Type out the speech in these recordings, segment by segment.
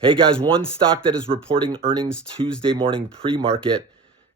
Hey guys, one stock that is reporting earnings Tuesday morning pre-market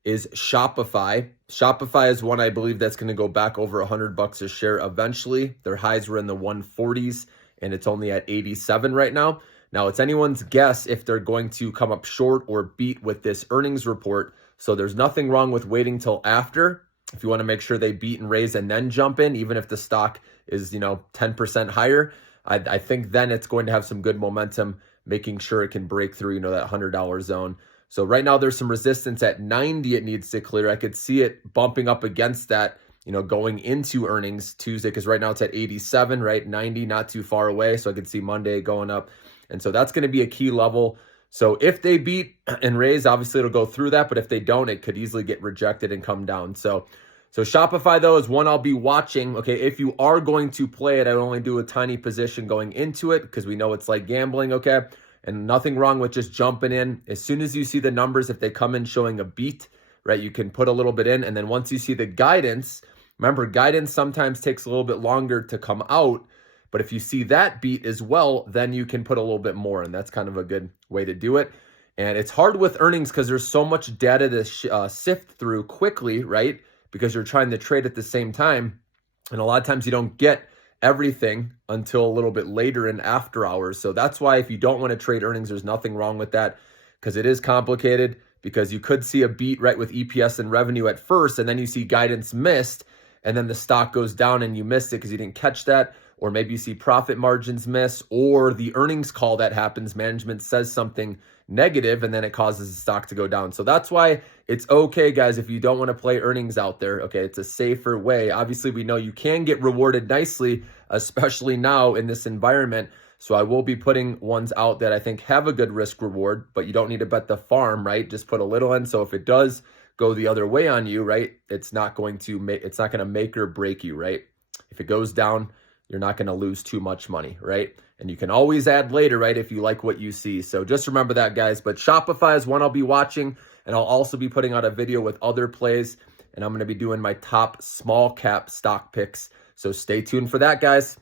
is Shopify. Shopify is one I believe that's going to go back over $100 a share eventually. Their highs were in the 140s and it's only at 87 right now. Now it's anyone's guess if they're going to come up short or beat with this earnings report. So there's nothing wrong with waiting till after if you want to make sure they beat and raise and then jump in, even if the stock is, 10% higher. I think then it's going to have some good momentum, making sure it can break through, that $100 zone. So right now there's some resistance at 90 it needs to clear. I could see it bumping up against that, going into earnings Tuesday, because right now it's at 87, right? 90, not too far away. So I could see Monday going up. And so that's going to be a key level. So if they beat and raise, obviously it'll go through that. But if they don't, it could easily get rejected and come down. So Shopify, though, is one I'll be watching. Okay, if you are going to play it, I only do a tiny position going into it because we know it's like gambling, okay? And nothing wrong with just jumping in. As soon as you see the numbers, if they come in showing a beat, right, you can put a little bit in. And then once you see the guidance, remember, guidance sometimes takes a little bit longer to come out. But if you see that beat as well, then you can put a little bit more. And that's kind of a good way to do it. And it's hard with earnings because there's so much data to sift through quickly, right? Because you're trying to trade at the same time. And a lot of times you don't get everything until a little bit later in after hours. So that's why if you don't want to trade earnings, there's nothing wrong with that, because it is complicated, because you could see a beat right with EPS and revenue at first, and then you see guidance missed, and then the stock goes down and you missed it because you didn't catch that. Or maybe you see profit margins miss, or the earnings call that happens, management says something negative and then it causes the stock to go down. So that's why it's okay, guys, if you don't want to play earnings out there. Okay, it's a safer way. Obviously, we know you can get rewarded nicely, especially now in this environment. So I will be putting ones out that I think have a good risk reward, but you don't need to bet the farm, right? Just put a little in. So if it does go the other way on you, right, it's not going to make or break you, right? If it goes down, you're not going to lose too much money, right? And you can always add later, right, if you like what you see. So just remember that, guys. But Shopify is one I'll be watching, and I'll also be putting out a video with other plays, and I'm going to be doing my top small cap stock picks. So stay tuned for that, guys.